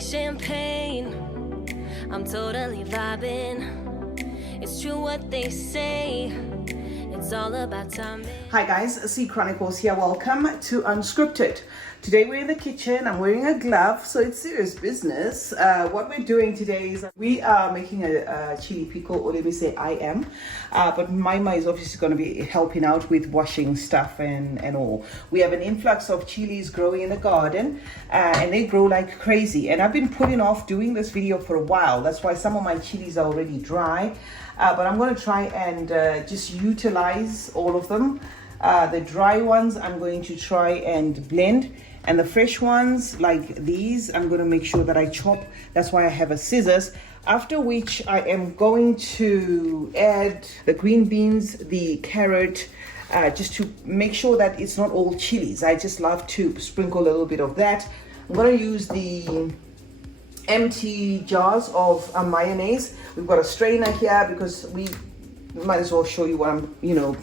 drink champagne. I'm totally vibing. It's true what they say. It's all about timing. Hi guys, C Chronicles here. Welcome to Unscripted. Today we're in the kitchen. I'm wearing a glove, so it's serious business. What we're doing today is we are making a chili pickle, or let me say I am. But Maima is obviously going to be helping out with washing stuff and all. We have an influx of chilies growing in the garden, and they grow like crazy. And I've been putting off doing this video for a while. That's why some of my chilies are already dry. But I'm going to try and just utilize all of them. The dry ones I'm going to try and blend, and the fresh ones like these I'm going to make sure that I chop. That's why I have a scissors. After which I am going to add the green beans, the carrot, just to make sure that it's not all chilies. I just love to sprinkle a little bit of that. I'm going to use the empty jars of mayonnaise. We've got a strainer here because we might as well show you what I'm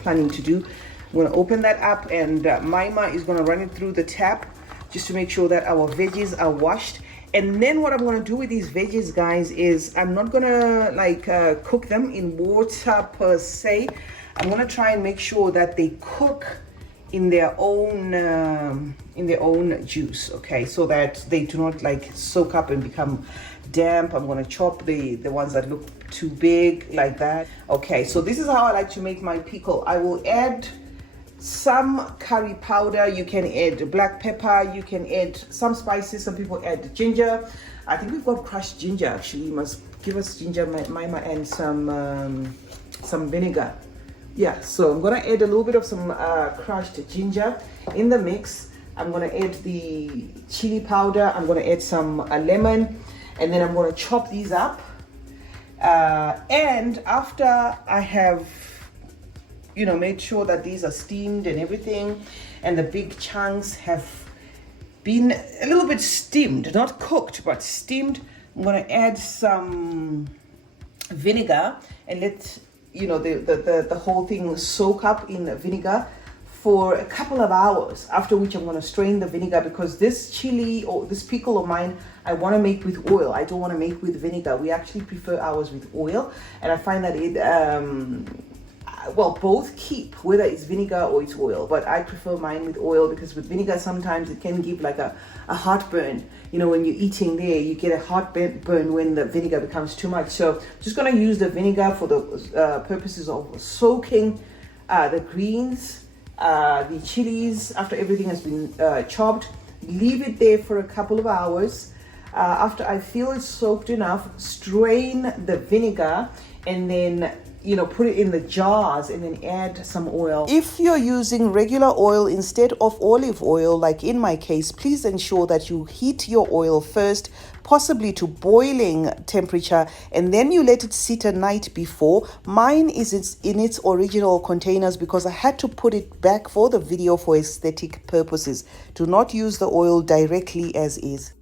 planning to do. I'm going to open that up, and Maima is going to run it through the tap just to make sure that our veggies are washed. And then what I'm going to do with these veggies, guys, is I'm not going to cook them in water per se. I'm going to try and make sure that they cook in their own juice, okay, so that they do not soak up and become damp. I'm going to chop the ones that look too big like that. Okay, so this is how I like to make my pickle. I will add some curry powder. You can add black pepper, you can add some spices. Some people add ginger. I think we've got crushed ginger. Actually, you must give us ginger, Maima, and some vinegar. Yeah, so I'm gonna add a little bit of some crushed ginger in the mix. I'm gonna add the chili powder. I'm gonna add some lemon, and then I'm gonna chop these up. And after I have made sure that these are steamed and everything, and the big chunks have been a little bit steamed, not cooked, but steamed, I'm gonna add some vinegar and let the whole thing soak up in vinegar for a couple of hours, after which I'm going to strain the vinegar, because this chili or this pickle of mine I want to make with oil. I don't want to make with vinegar. We actually prefer ours with oil, and I find that it both keep, whether it's vinegar or it's oil, but I prefer mine with oil, because with vinegar sometimes it can give like a heartburn. When you're eating there, you get a heartburn when the vinegar becomes too much. So just going to use the vinegar for the purposes of soaking the greens, the chilies. After everything has been chopped, leave it there for a couple of hours. After I feel it's soaked enough, strain the vinegar, and then put it in the jars, and then add some oil. If you're using regular oil instead of olive oil, like in my case, please ensure that you heat your oil first, possibly to boiling temperature, and then you let it sit a night before. Mine is in its original containers because I had to put it back for the video for aesthetic purposes. Do not use the oil directly as is.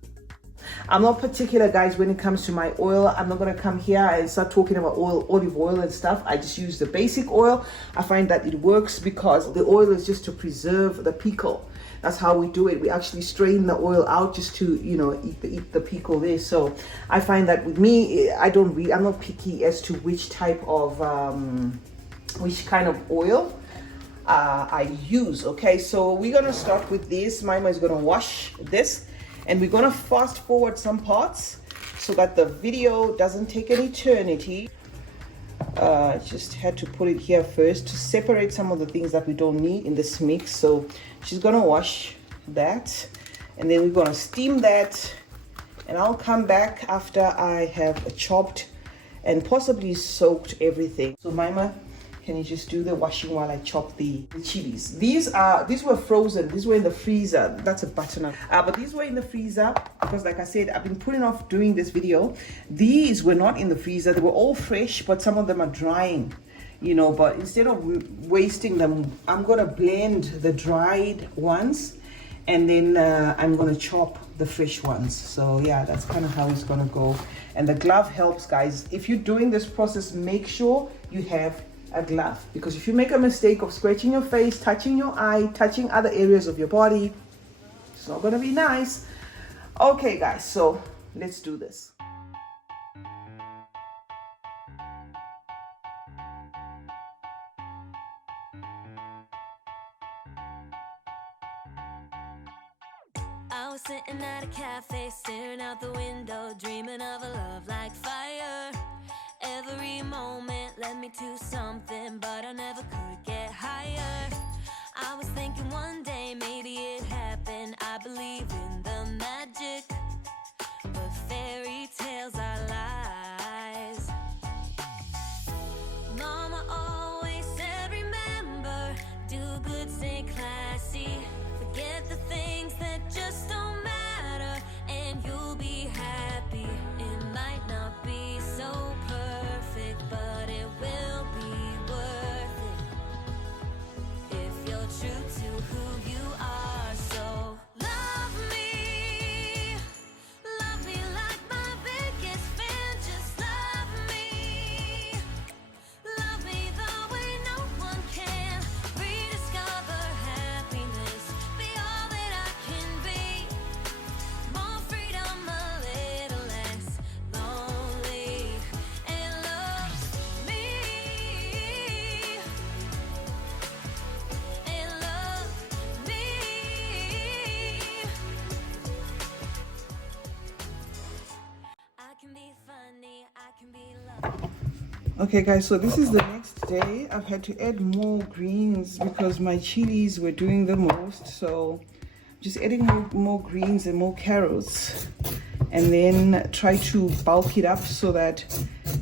I'm not particular, guys, when it comes to my oil. I'm not going to come here and start talking about olive oil and stuff. I just use the basic oil. I find that it works because the oil is just to preserve the pickle. That's how we do it. We actually strain the oil out just to, eat the pickle there. So I find that with me, I'm not picky as to which type of, which kind of oil I use. Okay, so we're going to start with this. Maima is going to wash this. And we're going to fast forward some parts so that the video doesn't take an eternity. Just had to put it here first to separate some of the things that we don't need in this mix. So she's going to wash that, and then we're going to steam that, and I'll come back after I have chopped and possibly soaked everything. So Maima, can you just do the washing while I chop the chilies? These were frozen. These were in the freezer. That's a button up. But these were in the freezer because, like I said, I've been putting off doing this video. These were not in the freezer. They were all fresh, but some of them are drying. But instead of wasting them, I'm gonna blend the dried ones, and then I'm gonna chop the fresh ones. So yeah, that's kind of how it's gonna go. And the glove helps, guys. If you're doing this process, make sure you have a glove, because if you make a mistake of scratching your face, touching your eye, touching other areas of your body, it's not going to be nice. Okay guys, so let's do this. I was sitting at a cafe, staring out the window, dreaming of a love like fire. Every moment led me to something, but I never could get higher. I was thinking one day maybe it happened. I believe in the magic, but fairy tales are lies. Mama always said, remember, do good, stay classy. Forget the things that just don't matter, and you'll be happy. It might not be so perfect, but it will be worth it if you're true to who you are. So love me like my biggest fan. Just love me the way no one can. Rediscover happiness, be all that I can be. More freedom, a little less lonely, and love me, and love me. I can be funny, I can be loved. Okay guys, so this is the next day. I've had to add more greens because my chilies were doing the most, so just adding more greens and more carrots, and then try to bulk it up so that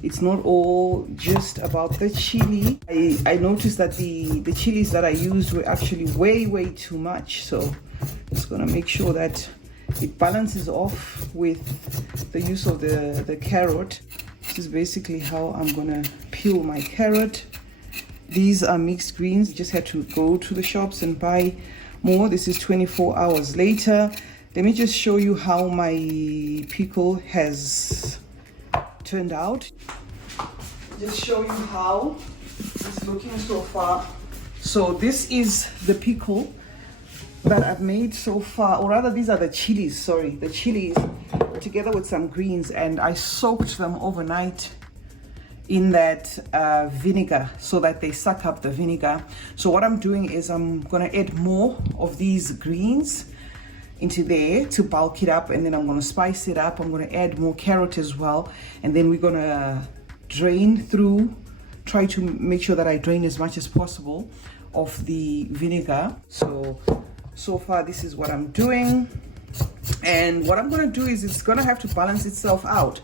it's not all just about the chili. I noticed that the chilies that I used were actually way too much, so just gonna make sure that it balances off with the use of the carrot. This is basically how I'm gonna peel my carrot. These are mixed greens. Just had to go to the shops and buy more. This is 24 hours later. Let me just show you how my pickle has turned out. Just show you how it's looking so far. So this is the pickle that I've made so far, or rather these are the chilies, sorry, the chilies together with some greens, and I soaked them overnight in that vinegar so that they suck up the vinegar. So what I'm doing is I'm gonna add more of these greens into there to bulk it up, and then I'm gonna spice it up. I'm gonna add more carrot as well, and then we're gonna drain through, try to make sure that I drain as much as possible of the vinegar. So far this is what I'm doing, and what I'm going to do is it's going to have to balance itself out.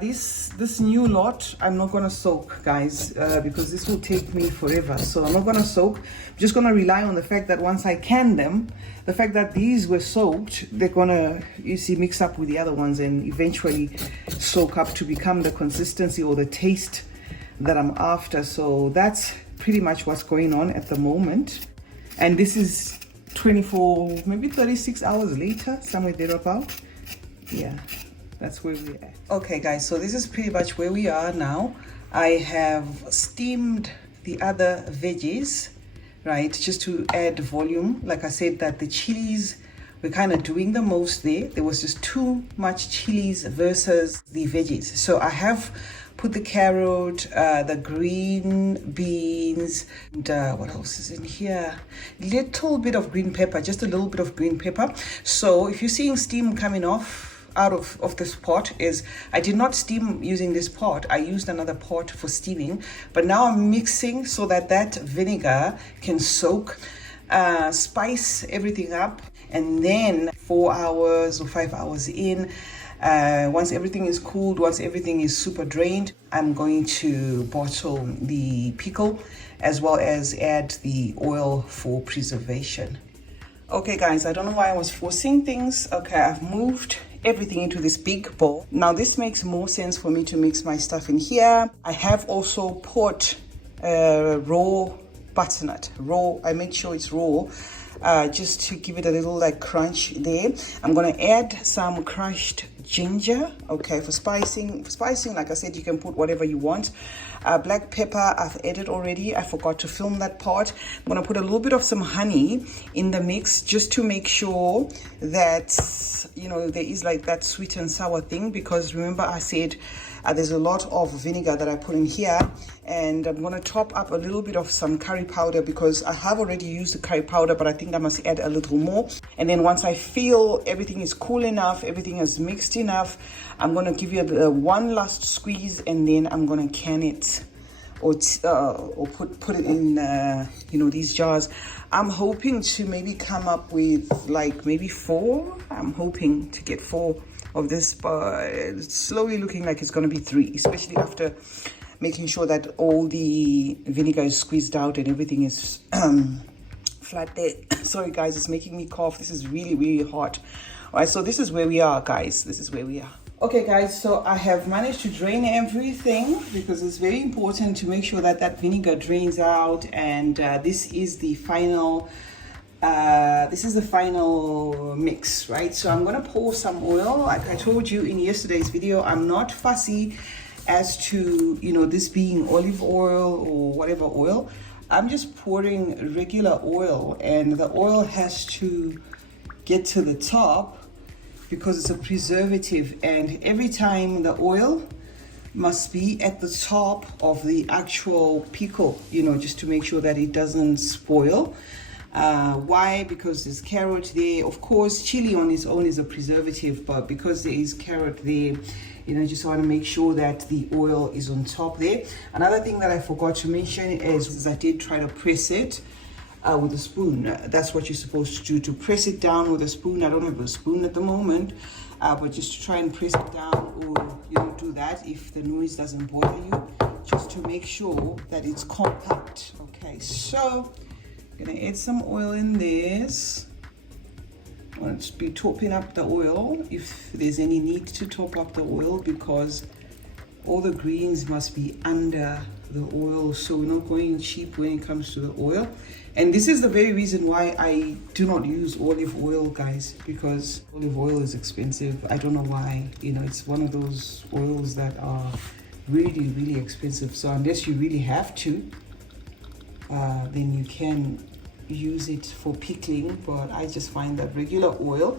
This new lot I'm not going to soak, guys, because this will take me forever, so I'm not going to soak. I'm just going to rely on the fact that once I can them, the fact that these were soaked, they're going to, you see, mix up with the other ones and eventually soak up to become the consistency or the taste that I'm after. So that's pretty much what's going on at the moment, and this is 24, maybe 36 hours later, somewhere thereabout. Yeah, that's where we're at. Okay guys, so this is pretty much where we are now. I have steamed the other veggies, right, just to add volume. Like I said, that the chilies were kind of doing the most there. There was just too much chilies versus the veggies. So I have put the carrot, the green beans, and what else is in here? Little bit of green pepper, just a little bit of green pepper. So if you're seeing steam coming off out of this pot, is I did not steam using this pot. I used another pot for steaming, but now I'm mixing so that that vinegar can soak, spice everything up, and then 4 hours or 5 hours in, once everything is cooled, once everything is super drained, I'm going to bottle the pickle as well as add the oil for preservation. Okay guys, I don't know why I was forcing things. Okay, I've moved everything into this big bowl. Now this makes more sense for me to mix my stuff in here. I have also poured raw butternut raw. I make sure it's raw, just to give it a little like crunch there. I'm gonna add some crushed ginger, okay, for spicing. Like I said, you can put whatever you want. Black pepper I've added already. I forgot to film that part. I'm gonna put a little bit of some honey in the mix, just to make sure that, you know, there is like that sweet and sour thing, because remember I said there's a lot of vinegar that I put in here. And I'm gonna top up a little bit of some curry powder, because I have already used the curry powder, but I think I must add a little more. And then once I feel everything is cool enough, everything is mixed enough, I'm gonna give you one last squeeze, and then I'm gonna can it, or put it in you know, these jars. I'm hoping to maybe come up with like maybe 4. I'm hoping to get 4 of this, but it's slowly looking like it's going to be 3, especially after making sure that all the vinegar is squeezed out and everything is flat there. Sorry guys, it's making me cough. This is really, really hot. All right, so this is where we are, guys. This is where we are. Okay guys, so I have managed to drain everything, because it's very important to make sure that that vinegar drains out. And this is the final mix, right? So I'm gonna pour some oil. Like I told you in yesterday's video, I'm not fussy as to, you know, this being olive oil or whatever oil. I'm just pouring regular oil, and the oil has to get to the top, because it's a preservative, and every time the oil must be at the top of the actual pickle, you know, just to make sure that it doesn't spoil. Why? Because there's carrot there. Of course, chili on its own is a preservative, but because there is carrot there, you know, just want to make sure that the oil is on top there. Another thing that I forgot to mention is I did try to press it with a spoon. That's what you're supposed to do, to press it down with a spoon. I don't have a spoon at the moment, but just to try and press it down, or you know, do that if the noise doesn't bother you, just to make sure that it's compact. Okay, so I'm gonna add some oil in this. I want to be topping up the oil if there's any need to top up the oil, because all the greens must be under the oil, so we're not going cheap when it comes to the oil. And this is the very reason why I do not use olive oil, guys, because olive oil is expensive. I don't know why, you know, it's one of those oils that are really, really expensive. So unless you really have to, then you can use it for pickling, but I just find that regular oil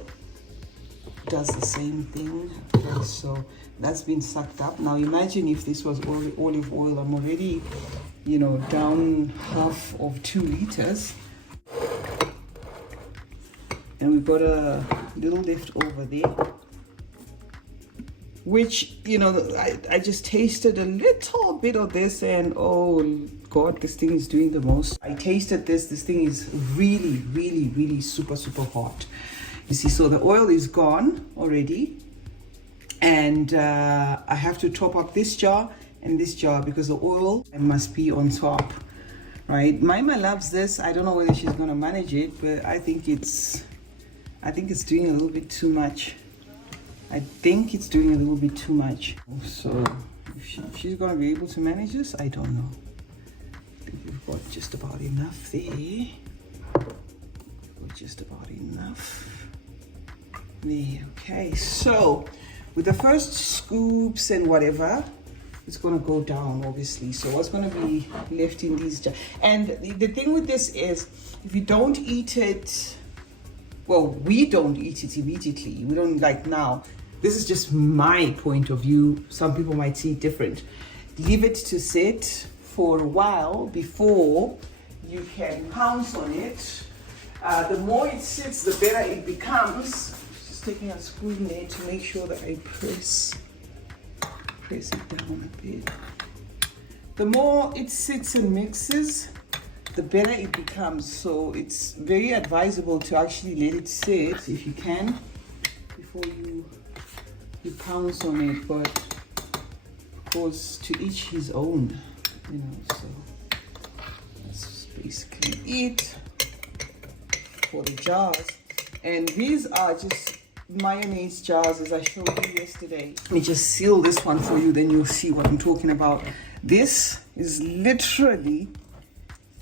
does the same thing. Okay, so that's been sucked up. Now imagine if this was olive oil. I'm already, you know, down half of 2 liters, and we've got a little left over there, which, you know, I just tasted a little bit of this, and oh God, this thing is doing the most. I tasted this thing is really, really, really super hot. You see, so the oil is gone already, and I have to top up this jar and this jar, because the oil must be on top, right? Mima loves this. I don't know whether she's gonna manage it, but I think it's doing a little bit too much. I think it's doing a little bit too much. So if she's gonna be able to manage this, I don't know. I think we've got just about enough there. Just about enough there. Okay, so with the first scoops and whatever, it's gonna go down, obviously. So what's gonna be left in these jars? And the thing with this is, if you don't eat it, well, we don't eat it immediately. We don't, like now. This is just my point of view. Some people might see it different. Leave it to sit for a while before you can pounce on it. The more it sits, the better it becomes. Just taking a spoon there to make sure that I press it down a bit. The more it sits and mixes, the better it becomes. So it's very advisable to actually let it sit, if you can, before you pounce on it. But of course, to each his own, you know. So that's basically it for the jars. And these are just mayonnaise jars, as I showed you yesterday. Let me just seal this one for you, then you'll see what I'm talking about. This is literally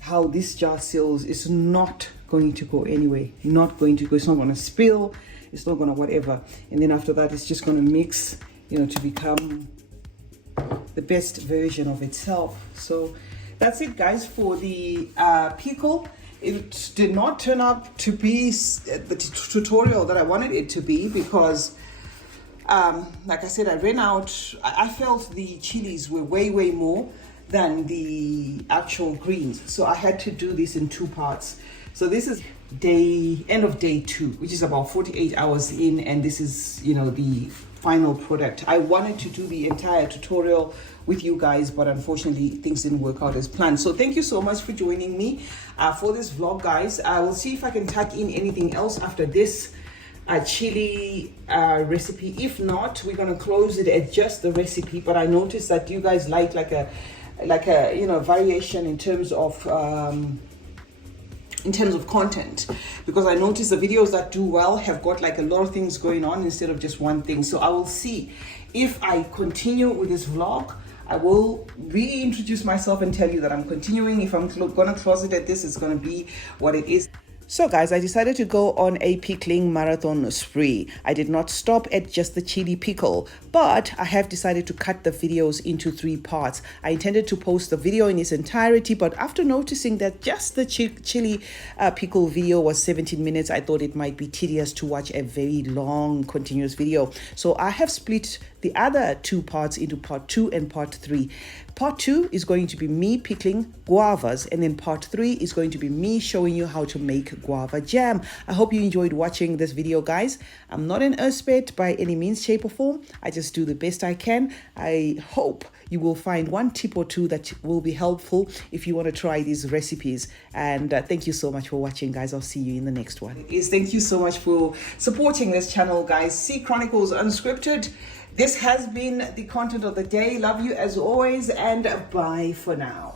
how this jar seals is not going to go anywhere. Not going to go. It's not going to spill. It's not going to whatever. And then after that, it's just going to mix, you know, to become the best version of itself. So that's it, guys, for the pickle. It did not turn out to be the tutorial that I wanted it to be because like I said, I ran out. I felt the chilies were way more than the actual greens, so I had to do this in 2 parts. So this is end of day 2, which is about 48 hours in, and this is, you know, the final product. I wanted to do the entire tutorial with you guys, but unfortunately things didn't work out as planned. So thank you so much for joining me for this vlog, guys. I will see if I can tuck in anything else after this chili recipe. If not, we're going to close it at just the recipe. But I noticed that you guys like a you know, variation in terms of content, because I noticed the videos that do well have got like a lot of things going on instead of just one thing. So I will see if I continue with this vlog. I will reintroduce myself and tell you that I'm continuing. If I'm gonna close it at this, it's gonna be what it is. So guys, I decided to go on a pickling marathon spree. I did not stop at just the chili pickle, but I have decided to cut the videos into 3 parts. I intended to post the video in its entirety, but after noticing that just the chili pickle video was 17 minutes, I thought it might be tedious to watch a very long continuous video. So I have split the other 2 parts into part 2 and part 3. Part 2 is going to be me pickling guavas, and then part 3 is going to be me showing you how to make guava jam. I hope you enjoyed watching this video, guys. I'm not an expert by any means, shape or form. I just do the best I can. I hope you will find 1 tip or 2 that will be helpful if you want to try these recipes. And thank you so much for watching, guys. I'll see you in the next one. Thank you so much for supporting this channel, guys. Sea Chronicles Unscripted. This has been the content of the day. Love you as always, and bye for now.